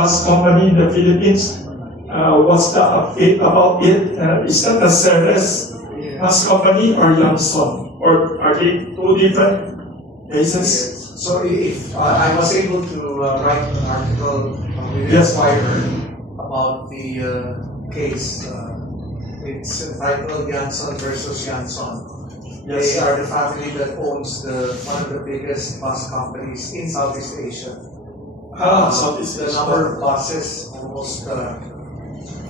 bus company in the Philippines. What's the update about it? Is that the Ceres bus company or Yangson? Or are they two different cases? So if I was able to write an article with Yes. Inquirer about the case. It's entitled Yanson versus Yanson. Yes. They are the family that owns one of the biggest bus companies in Southeast Asia. Southeast The Asia. number of buses almost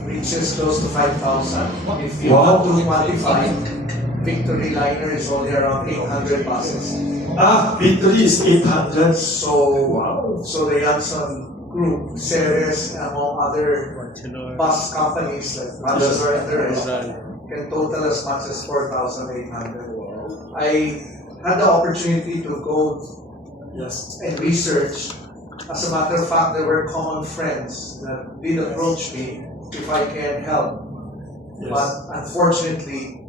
reaches close to 5,000. If you Wow. want to quantify, Victory Liner is only around 800 buses. Victory is 800. So the Yanson Group, Ceres, among other bus companies like Manchester and the rest, can total as much as 4,800. I had the opportunity to go Yes. and research. As a matter of fact, there were common friends that did approach me if I can help. Yes. But unfortunately,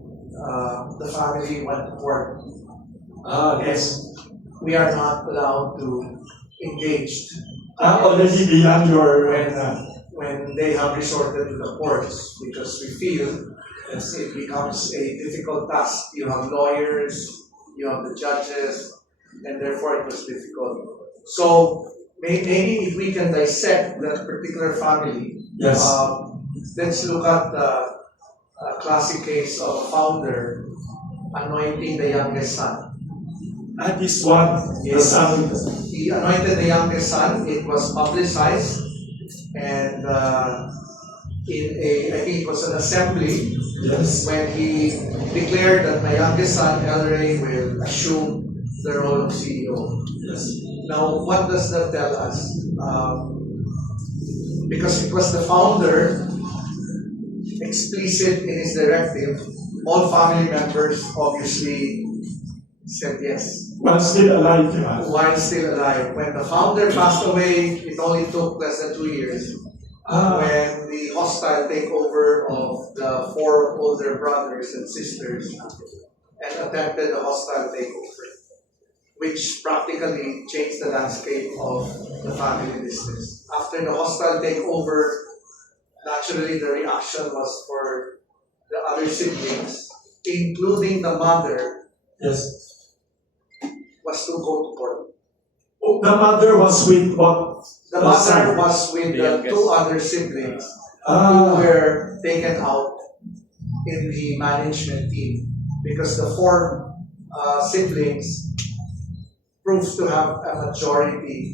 the family went to court. Yes. We are not allowed to engage Already beyond your when they have resorted to the courts because we feel it becomes a difficult task. You have lawyers, you have the judges, and therefore it was difficult. So maybe if we can dissect that particular family, Yes. let's look at the classic case of a founder anointing the youngest son. This one, the Yes. son. He anointed the youngest son. It was publicized, and I think it was an assembly Yes. when he declared that my youngest son, El Rey, will assume the role of CEO. Yes. Now, what does that tell us? Because it was the founder, explicit in his directive, all family members obviously said yes. But still alive, yeah. While still alive. When the founder passed away, it only took less than 2 years. When the hostile takeover of the 4 older brothers and sisters and attempted a hostile takeover, which practically changed the landscape of the family business. After the hostile takeover, naturally the reaction was for the other siblings, including the mother, Yes. was to go to court. The mother was with what? The mother son. was with the 2 other siblings who Ah. were taken out in the management team because the 4 siblings proved to have a majority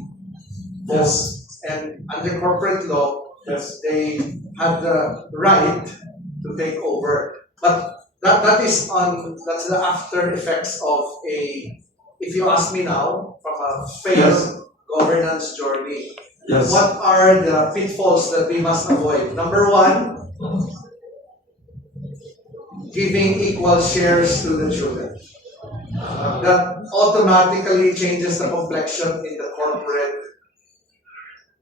vote. Yes. And under corporate law, Yes. they had the right to take over. But that's the after effects of if you ask me now, from a failed Yes. governance journey, Yes. what are the pitfalls that we must avoid? Number 1, giving equal shares to the children. That automatically changes the complexion in the corporate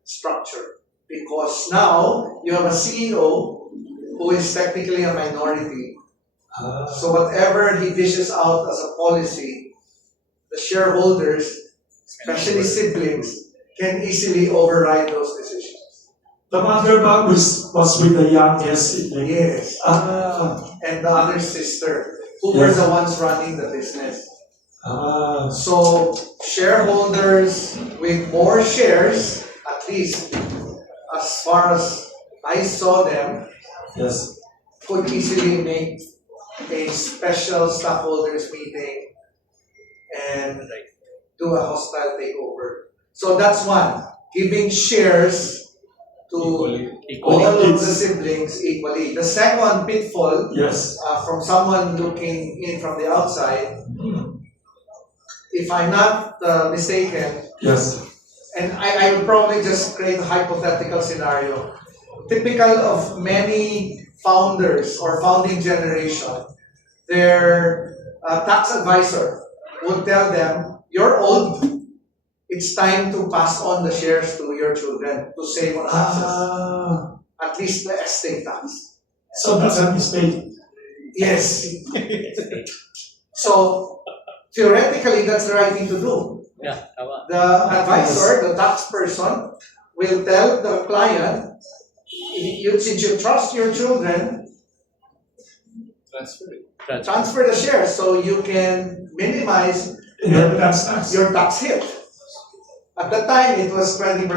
structure. Because now you have a CEO who is technically a minority. So whatever he dishes out as a policy, the shareholders, especially siblings, can easily override those decisions. The mother was with the youngest sibling. Yes. And the other sister, who were Yes. the ones running the business. Ah. So shareholders with more shares, at least as far as I saw them, Yes. could easily make a special stockholders meeting and do a hostile takeover. So that's one, giving shares to all of the siblings equally. The second pitfall, Yes. from someone looking in from the outside, if I'm not mistaken, Yes. and I would probably just create a hypothetical scenario. Typical of many founders or founding generation, their tax advisor would tell them, "You're old. It's time to pass on the shares to your children to save on taxes, at least the estate tax." So that's a mistake. Yes. So theoretically, that's the right thing to do. Yeah, tama. The advisor, the tax person, will tell the client, since you trust your children, transfer the shares so you can minimize Inheritance tax. your tax hit. At the time, it was 20%.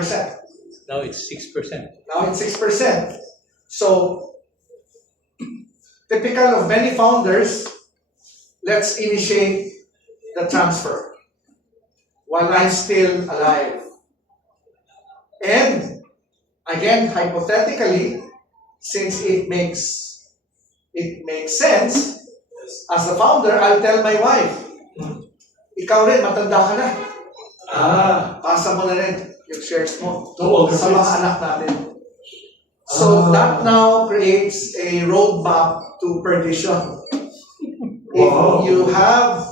Now it's 6%. Now it's 6%. So, typical of many founders, let's initiate the transfer while I'm still alive. And again, hypothetically, since it makes sense, as a founder, I'll tell my wife, ikaw rin, matanda ka na. Pasa mo na rin yung shares mo To all the sa mga kids. anak natin. So that now creates a roadmap to perdition. Wow. If you have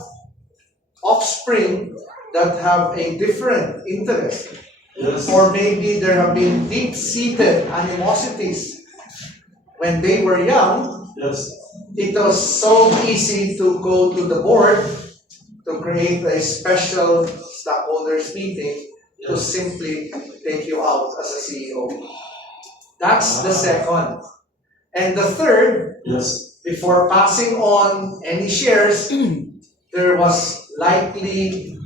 offspring that have a different interest, Yes. or maybe there have been deep-seated animosities when they were young, Yes. it was so easy to go to the board to create a special stockholders meeting to Yes. simply take you out as a CEO. That's the second. And the third, Yes. before passing on any shares, there was likely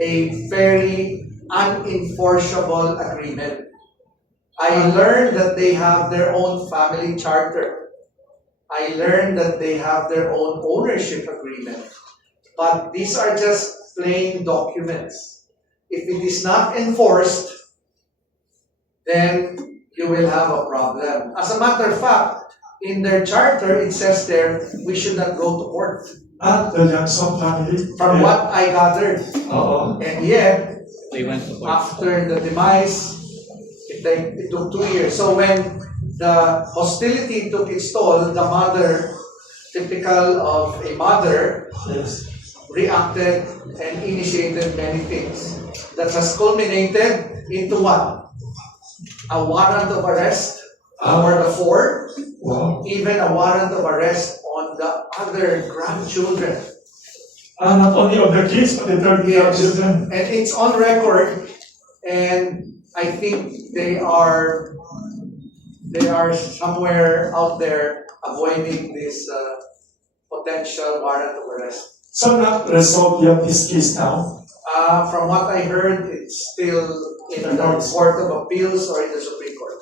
a very unenforceable agreement. I learned that they have their own family charter. I learned that they have their own ownership agreement. But these are just plain documents. If it is not enforced, then you will have a problem. As a matter of fact, in their charter, it says there, we should not go to court. The Jackson family. From what I gathered. Oo. And yet, They went to court. after the demise, it took 2 years. So when the hostility took its toll, the mother, typical of a mother, Yes. reacted and initiated many things. That has culminated into what? A warrant of arrest for the four, Wow. even a warrant of arrest on the other grandchildren. Not only of the kids, but the third Yes. children. And it's on record, and I think they are somewhere out there avoiding this potential warrant of arrest. So not resolved yet this case now. From what I heard, it's still in the Court of Appeals or in the Supreme Court.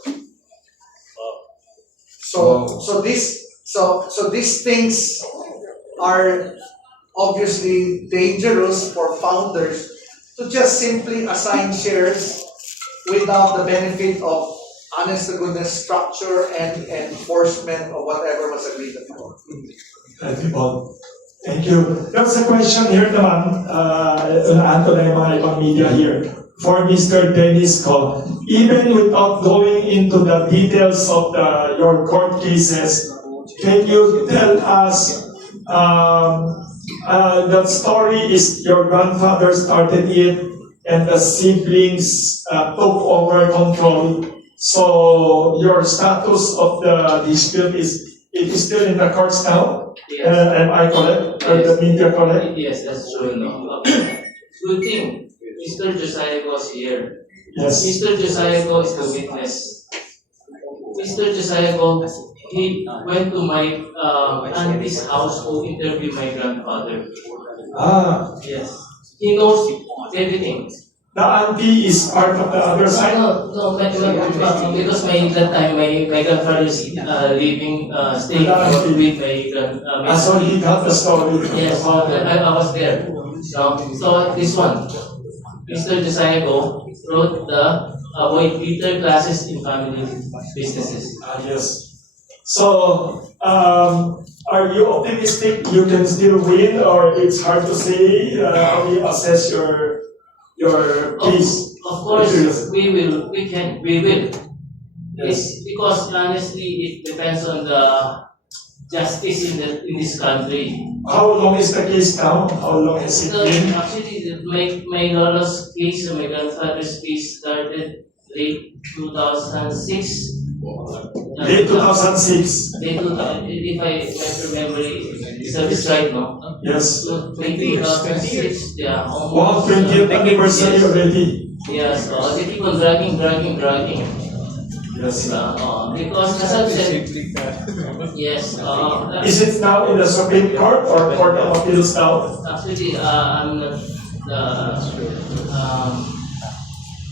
So these things are obviously dangerous for founders to just simply assign shares without the benefit of honest to goodness structure and enforcement of whatever was agreed upon. Thank you, Paul. Thank you. There's a question here naman, unahan na yung mga ibang media here. For Mr. Dennis Ko, even without going into the details of your court cases, can you tell us, the story is your grandfather started it and the siblings took over control. So your status of the dispute it is still in the courts now? Yes. Am I correct? Are the media correct? Yes, that's true. Good thing, Mr. Josiah was here. Yes. Mr. Josiah is the witness. Mr. Josiah, he went to my auntie's house to interview my grandfather. Yes. He knows everything. The auntie is part of the other side? No, because that time my grandfather is living, staying with my So he got the story. Yes, about it. I was there. So this one, Mr. Josiah wrote the avoid bitter classes in family businesses. Yes. So, are you optimistic you can still win, or it's hard to say? How do you assess your case? Of course, Yes. we will. Yes. It's because honestly, it depends on the justice in this country. How long is the case now? How long has it So, been? actually, my lola's case, my grandfather's case started late 2006. Late 2006. They do, if I remember service right, no? Yes. 2006, yeah. Wow, 20th anniversary already. Yes, they keep on dragging. Yes. Because as I've said, yes, Is it now in the Supreme Court or Court of Appeals now? actually, I'm not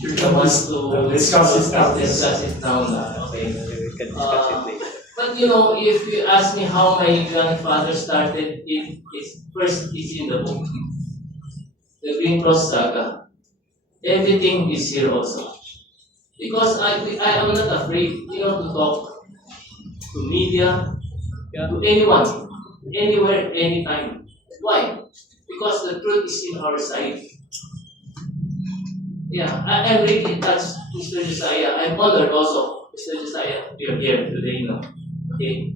You the can ones to discuss it now. discuss it now. Okay. We can discuss it later. But if you ask me how my grandfather started, first is in the book. The Green Cross Saga. Everything is here also. Because I am not afraid, to talk to media, to anyone, anywhere, anytime. Why? Because the truth is in our side. Yeah, I'm really touched, Mr. Josiah. I'm honored also, Mr. Josiah, you're here today, Okay.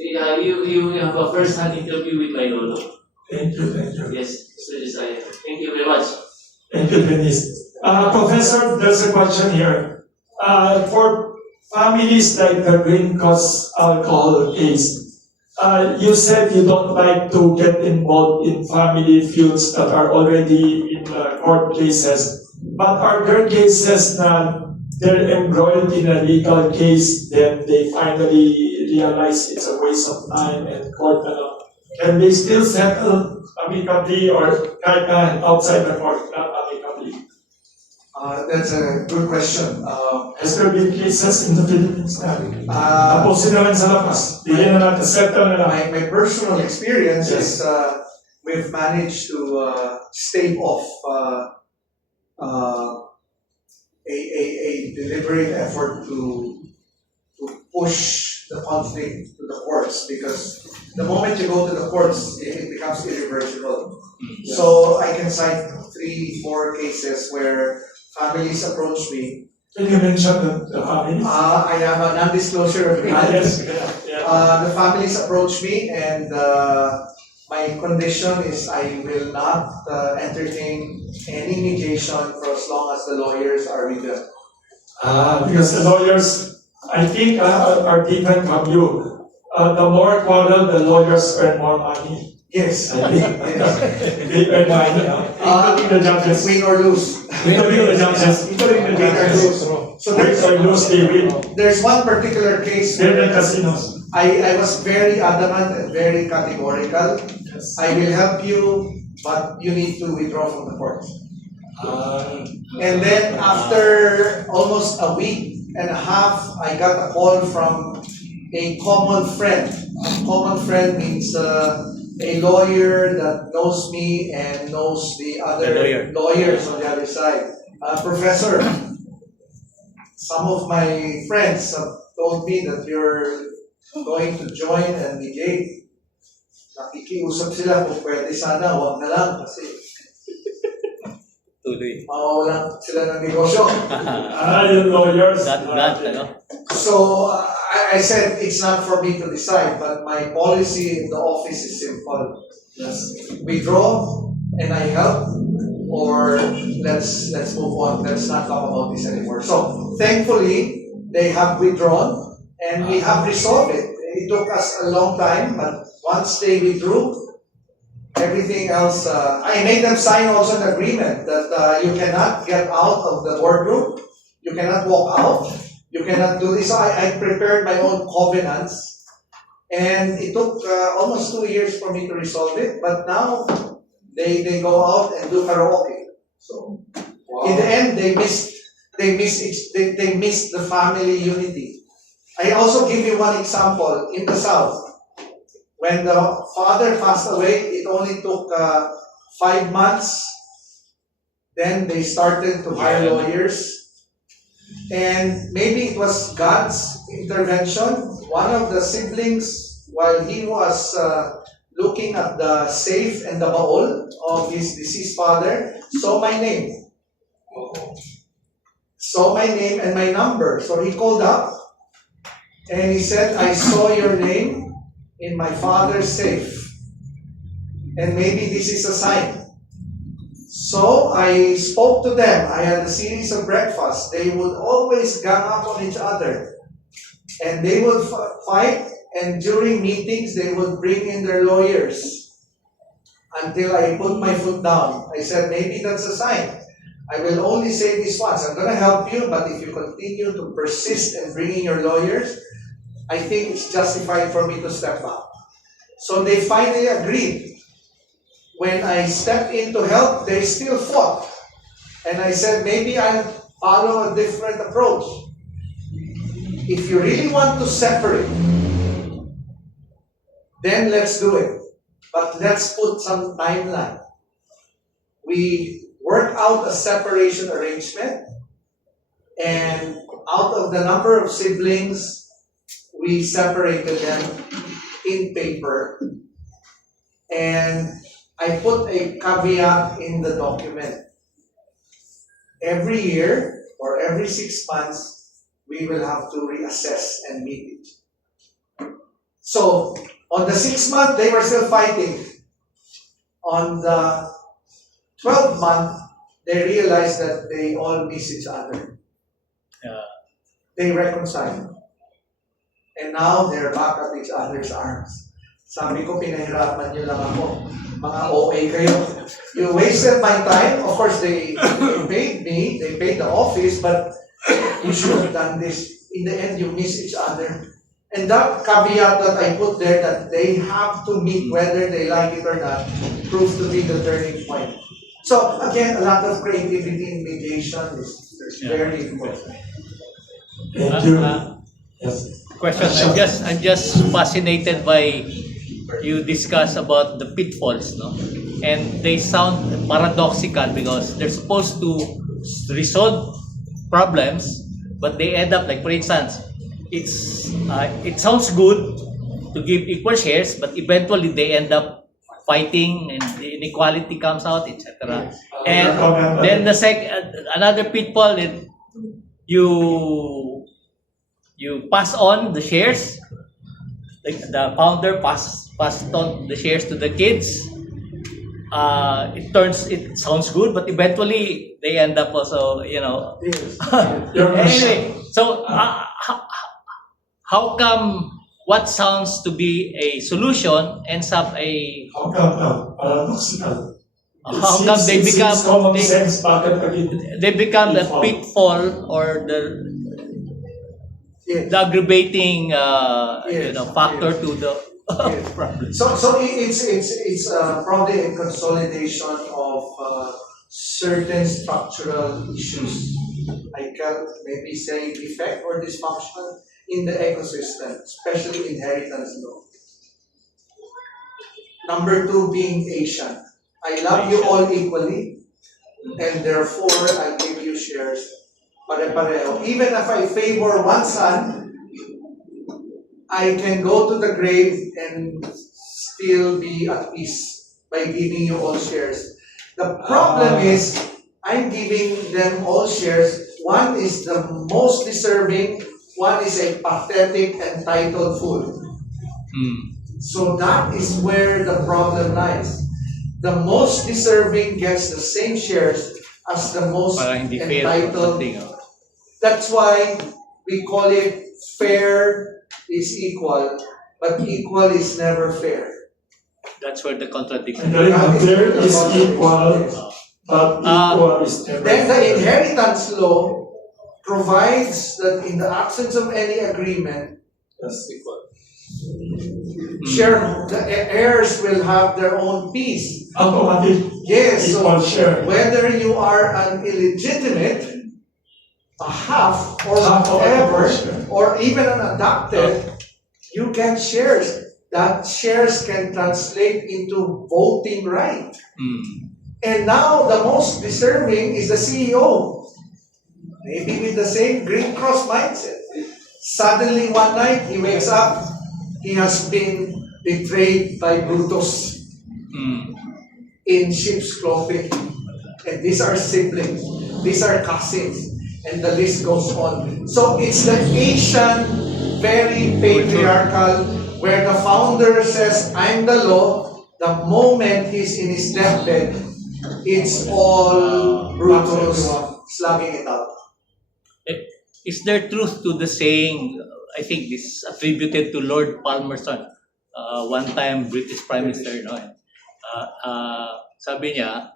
Yeah, you have a first-hand interview with my lolo. Thank you, thank you. Yes, Mr. Josiah. Thank you very much. Thank you, Denise. Professor, there's a question here. For families like the Green Cross alcohol case, you said you don't like to get involved in family feuds that are already in court cases. But are there cases that they're embroiled in a legal case, then they finally realize it's a waste of time and court? Can they still settle amicably or outside the court, not amicably? That's a good question. Has there been cases in the Philippines na Uh, tapusin naman sa labas? Bigyan na natin, settle na lang. my personal experience Yes. is we've managed to stave off a deliberate effort to push the conflict to the courts, because the moment you go to the courts, it becomes irreversible. So I can cite 3-4 cases where families approach me. Can you mention the families? I have a non-disclosure agreement. Yes, yeah. The families approach me, and my condition is I will not entertain any mediation for as long as the lawyers are with them. Because the lawyers, I think, are different from you. The more quarrel, the lawyers earn more money. Yes. I think. They earn money, including the judges. Win or lose. Including the judges. Including the Win or lose. judges. So Win or lose, they win. there's one particular case They're the where casinos. I was very adamant and very categorical. Yes. I will help you, but you need to withdraw from the court. And then after almost a week and a half, I got a call from a common friend. A common friend means a lawyer that knows me and knows the other The lawyer. lawyers on the other side. Professor, some of my friends have told me that you're going to join and mediate. Nakikiusap sila kung pwede sana, wag na lang kasi Tuloy. mawawalan sila ng negosyo. Yung lawyers. That, So I said it's not for me to decide, but my policy in the office is simple. Yes. Withdraw and I help, or let's move on. Let's not talk about this anymore. So thankfully they have withdrawn and we have resolved it. It took us a long time, but once they withdrew, everything else, I made them sign also an agreement that you cannot get out of the boardroom, you cannot walk out, you cannot do this. So I prepared my own covenants, and it took almost 2 years for me to resolve it, but now they go out and do karaoke. So in the end, they missed the family unity. I also give you one example in the South. When the father passed away, it only took 5 months. Then they started to hire lawyers. And maybe it was God's intervention. One of the siblings, while he was looking at the safe and the baul of his deceased father, saw my name. Saw my name and my number. So he called up and he said, I saw your name in my father's safe. And maybe this is a sign. So I spoke to them. I had a series of breakfasts. They would always gang up on each other. And they would fight, and during meetings, they would bring in their lawyers. Until I put my foot down. I said, maybe that's a sign. I will only say this once. I'm going to help you, but if you continue to persist in bringing your lawyers, I think it's justified for me to step back. So they finally agreed. When I stepped in to help, they still fought. And I said, maybe I'll follow a different approach. If you really want to separate, then let's do it. But let's put some timeline. We work out a separation arrangement, and out of the number of siblings, we separated them in paper. And I put a caveat in the document. Every year or every 6 months, we will have to reassess and meet it. So, on the 6th month, they were still fighting. On the 12th month, they realized that they all miss each other. They reconciled. And now they're back at each other's arms. Sabi ko, pinahirapan niyo lang ako. Mga OA kayo. You wasted my time. Of course, they paid me. They paid the office. But you should have done this. In the end, you miss each other. And that caveat that I put there, that they have to meet whether they like it or not, proves to be the turning point. So again, a lot of creativity in mediation is very important. Thank you. Yes. Question. I'm just fascinated by you discuss about the pitfalls, no? And they sound paradoxical because they're supposed to resolve problems, but they end up like, for instance, it sounds good to give equal shares, but eventually they end up fighting and the inequality comes out, etc. And then another pitfall is you pass on the shares. Like the founder passed on the shares to the kids. It sounds good, but eventually they end up also, Anyway, so how come what sounds to be a solution ends up a... How come paradoxical? How come they become... Common sense, bakit again? They become the pitfall or the aggravating factor to the problem. So it's probably a consolidation of certain structural issues. I can maybe say defect or dysfunction in the ecosystem, especially inheritance law. Number 2 being Asian. I love you all equally, and therefore I give you shares pare-pareho. Even if I favor one son, I can go to the grave and still be at peace by giving you all shares. The problem is, I'm giving them all shares. One is the most deserving, one is a pathetic, entitled fool. So that is where the problem lies. The most deserving gets the same shares as the most entitled. That's why we call it fair is equal, but equal is never fair. That's where the contradiction Fair is equal, but equal is never Then the fair. inheritance law provides that in the absence of any agreement, That's equal. the heirs will have their own piece. Automatic Yes, equal so share. whether you are an illegitimate, a half or Half of whatever, a share. or even an adopted, you get shares. That shares can translate into voting right. And now the most deserving is the CEO. Maybe with the same Green Cross mindset. Suddenly one night he wakes up, he has been betrayed by Brutus in sheep's clothing. And these are siblings, these are cousins, and the list goes on. So it's the Asian, very patriarchal, where the founder says, I'm the law. The moment he's in his deathbed, it's all Brutus slugging it out. Is there truth to the saying, I think this is attributed to Lord Palmerston, one-time British Prime Minister. No? Sabi niya,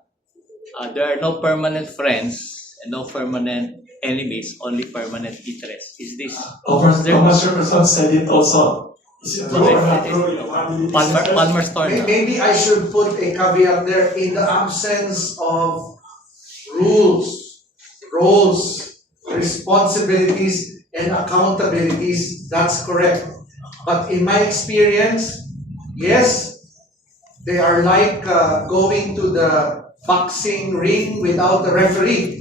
there are no permanent friends and no permanent enemies, only permanent interests. Is this? Thomas Jefferson said it also. Is it true or not true? Palmerston. Maybe I should put a caveat there. In the absence of rules, roles, responsibilities, and accountabilities, that's correct. But in my experience, yes, they are like going to the boxing ring without a referee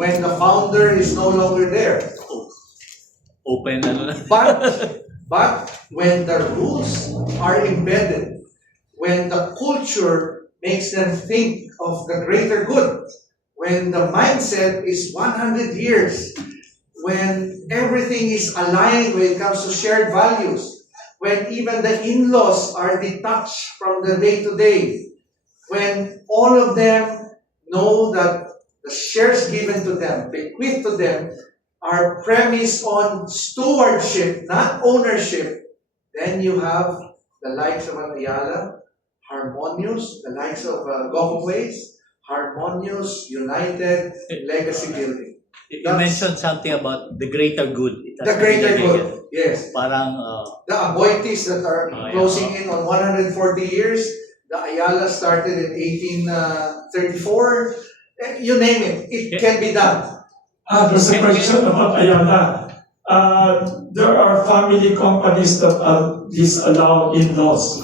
when the founder is no longer there. Open, ano na. But when the rules are embedded, when the culture makes them think of the greater good, when the mindset is 100 years, when everything is aligned when it comes to shared values, when even the in-laws are detached from the day-to-day, when all of them know that the shares given to them, bequeathed to them, are premised on stewardship, not ownership, then you have the likes of an Ayala, harmonious, the likes of Gokways, harmonious, united, legacy building. You mentioned something about the greater good. It has The to be greater like good, it. yes. Parang, The Aboitiz that are closing in on 140 years, the Ayala started in 1834, you name it, it can be done. There's a question about Ayala. There are family companies that are disallowed in-laws.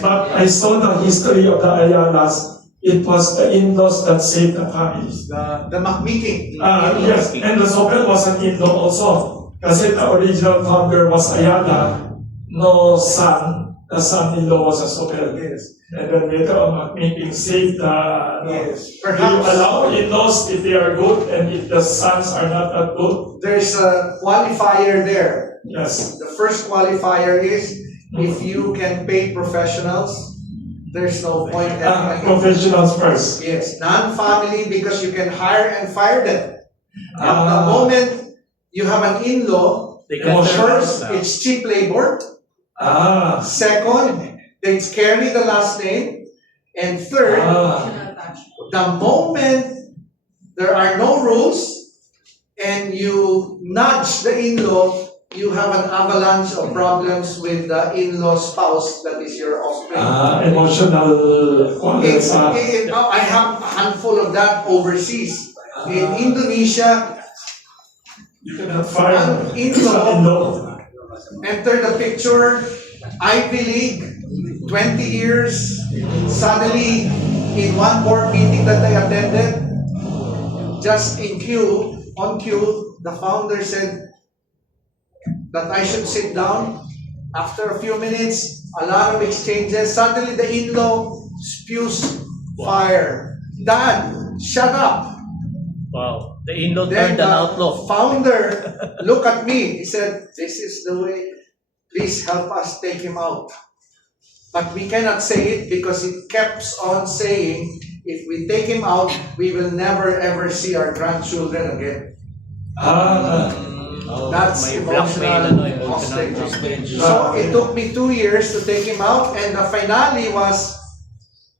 But I saw the history of the Ayalas. It was the in-laws that saved the families. The McMeeking. Yes, and the Sobel was an in-law also. Kasi the original founder was Ayala, no son. The son-in-law was a Sobel. Yes. And then later on, McMeeking saved the... Yes. You Perhaps allow in-laws if they are good, and if the sons are not that good, there's a qualifier there. yes. The first qualifier is if you can pay professionals, there's no point having a Professionals first. yes, non-family because you can hire and fire them. At the moment you have an in-law, they can first, it's cheap labor. Second, they carry the last name. And third, the moment there are no rules and you nudge the in-law, you have an avalanche of problems with the in-law spouse that is your offspring. Emotional qualities. I have a handful of that overseas. In Indonesia, You cannot fire an in-law enter the picture, Ivy League, 20 years, suddenly in one board meeting that I attended, just on cue, the founder said that I should sit down. After a few minutes, a lot of exchanges, suddenly the in-law spews fire. Dad, shut up. wow. The in-law Then turned an the outlaw. founder looked at me. He said, "This is the way. Please help us take him out." But we cannot say it because it keeps on saying, if we take him out, we will never ever see our grandchildren again. That's May blackmail, emotional hostage. So it took me 2 years to take him out, and the finale was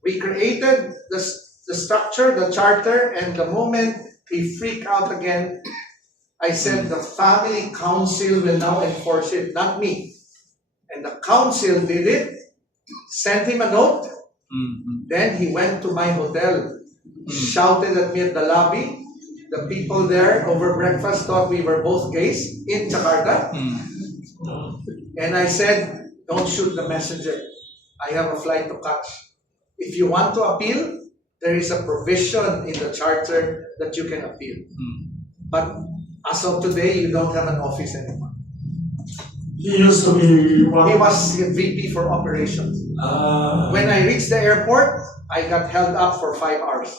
we created the structure, the charter, and the moment he freaked out again, I said the family council will now enforce it, not me. And the council did it, sent him a note, then he went to my hotel, shouted at me at the lobby. The people there over breakfast thought we were both gays in Jakarta. And I said, don't shoot the messenger. I have a flight to catch. If you want to appeal, there is a provision in the charter that you can appeal. But as of today, you don't have an office anymore. He used to be one. He was the VP for operations. When I reached the airport, I got held up for 5 hours.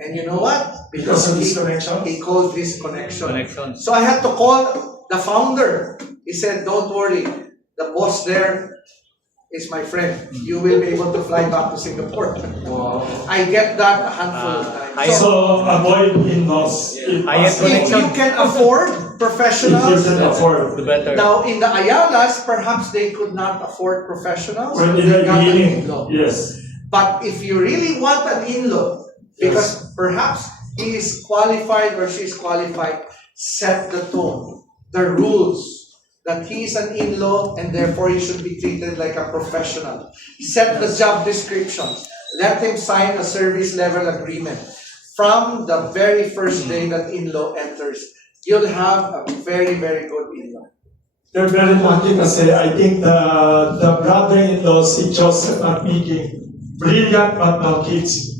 And you know what? Because of his connection? He called this connection. Connections. So I had to call the founder. He said, don't worry, the boss there is my friend. You will be able to fly back to Singapore. Wow. I get that a handful of times. I- So avoid in-laws. If I have possible. If you can afford If professionals. you can afford. The better. Now, in the Ayalas, perhaps they could not afford professionals. When so in the they got an beginning, in-law. yes. But if you really want an in-law, because perhaps he is qualified or she is qualified, set the tone, the rules, that he is an in-law and therefore he should be treated like a professional. Set the job descriptions. Let him sign a service level agreement. From the very first day that in-law enters, you'll have a very, very good in-law. They're very lucky kasi I think the brother-in-law, si Joseph McMeeking, brilliant but no kids.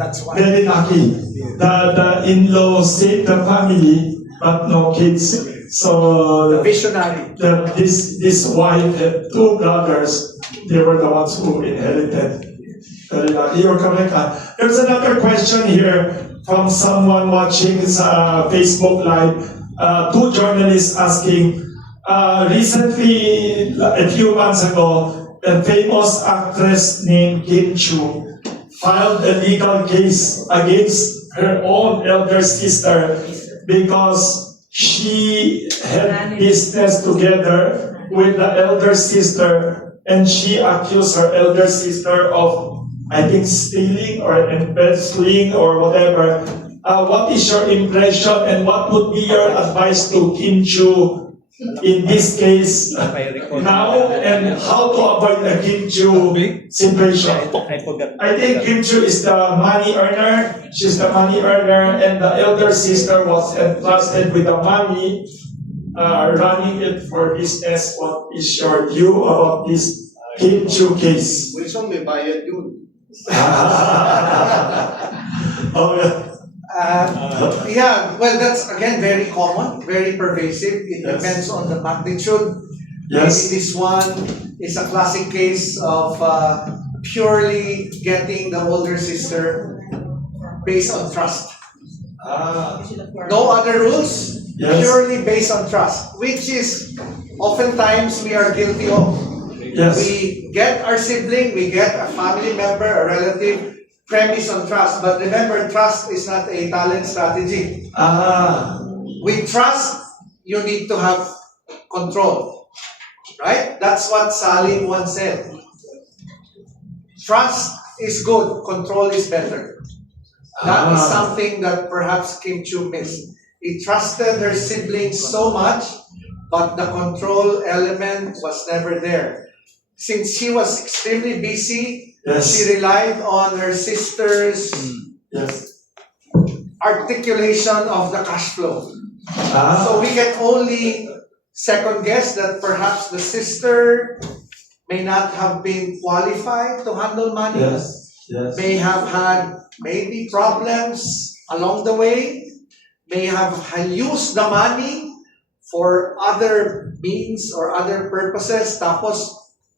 That's why. Very lucky. The in-law saved the family but no kids. So The visionary. this wife had two brothers. They were the ones who inherited. Very lucky. You're correct. There's another question here from someone watching Facebook Live. Two journalists asking, recently, a few months ago, a famous actress named Kim Chu filed a legal case against her own elder sister because she had business together with the elder sister and she accused her elder sister of, I think, stealing or embezzling or whatever. What is your impression and what would be your advice to Kim Chu in this case now and how to avoid a Kim Chu situation? I forgot. I think Kim Chu is the money earner. She's the money earner, and the elder sister was entrusted with the money, running it for business. What is your view about this Kim Chu case? Wilson, may bayad yun. Oh, yeah. Yeah, well, that's again very common, very pervasive. It Yes. depends on the magnitude. Yes. Maybe this one is a classic case of purely getting the older sister based on trust. No other rules, Yes. purely based on trust, which is oftentimes we are guilty of. Yes. We get our sibling, we get a family member, a relative, premise on trust. But remember, trust is not a talent strategy. With trust, you need to have control. Right? That's what Salim once said. Trust is good, control is better. That is something that perhaps Kim Chu missed. He trusted her siblings so much, but the control element was never there. Since she was extremely busy, Yes. she relied on her sister's Yes. articulation of the cash flow. So we can only second guess that perhaps the sister may not have been qualified to handle money, Yes. Yes. may have had maybe problems along the way, may have used the money for other means or other purposes, tapos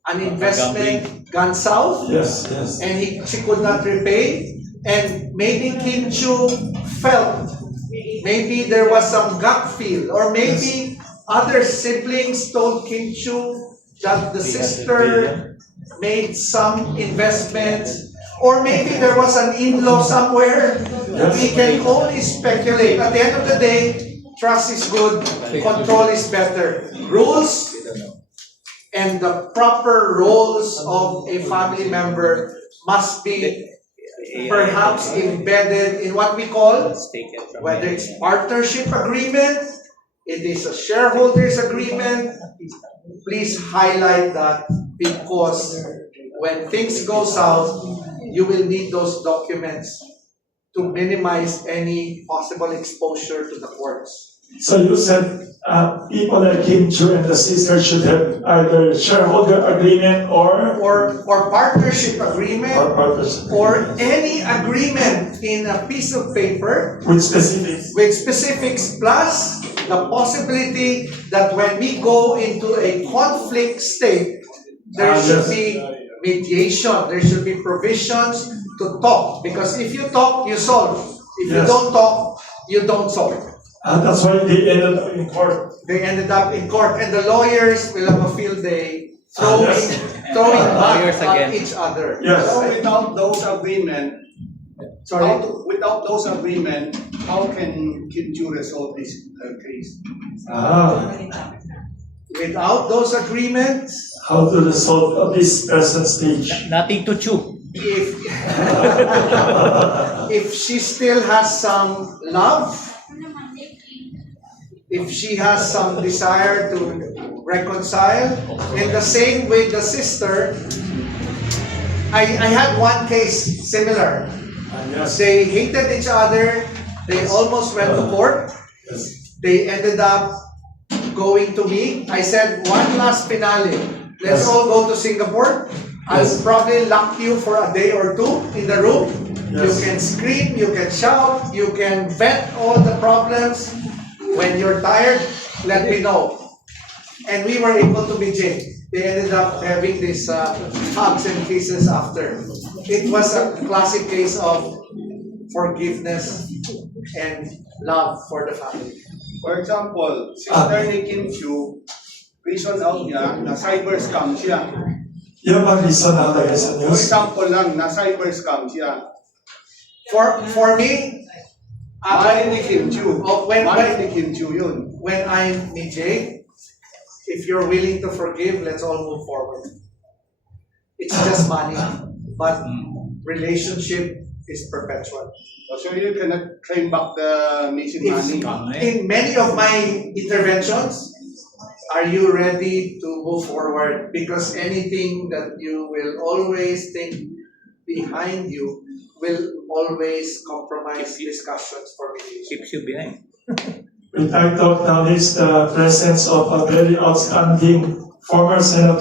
an investment gone south, Yes. Yes. and she could not repay, and maybe Kim Chu felt, maybe there was some gut feel, or maybe other siblings told Kim Chu that the sister made some investments, or maybe there was an in-law somewhere. Yes. We can only speculate. At the end of the day, trust is good, control is better. Rules and the proper roles of a family member must be perhaps embedded in what we call, whether it's partnership agreement, it is a shareholders agreement. Please highlight that, because when things go south, you will need those documents to minimize any possible exposure to the courts. So you said people like Kim Chu and the sister should have either shareholder agreement Or partnership agreement, partnership or any agreement in a piece of paper with specifics. with specifics, plus the possibility that when we go into a conflict state, there should Yes. be mediation, there should be provisions to talk. Because if you talk, you solve. If you Yes. don't talk, you don't solve. That's why they ended up in court. They ended up in court, and the lawyers will have a field day throwing, Yes. throwing Lawyers back again. at each other. Yes. So without those agreement, Sorry? without those agreement, how can Kim Chiu resolve this case? Without those agreements, How to resolve this present stage? Nothing to chew. if if she still has some love, if she has some desire to reconcile, in the same way the sister, I had one case similar. Yes. They hated each other, they almost went to court, Yes. they ended up going to me. I said, one last finale. Let's Yes. all go to Singapore. I'll Yes. probably lock you for a day or two in the room. You Yes. can scream, you can shout, you can vent all the problems. When you're tired, let me know. And we were able to be Jake. They ended up having these hugs and kisses after. It was a classic case of forgiveness and love for the family. For example, sister ni Kim Chiu, reason out niya na cyber scam siya. Yung mga reason natin sa For news. example lang, na cyber scam siya. For me, Mali ni Kim Chiu. when Mali ni Kim Chiu yun. I'm ni Jay, if you're willing to forgive, let's all move forward. It's just money, but relationship is perpetual. So you cannot claim back the missing money. In many of my interventions, are you ready to move forward? Because anything that you will always think behind you will always compromise discussions for mediation. Keeps you behind. We talked now is the presence of a very outstanding former senator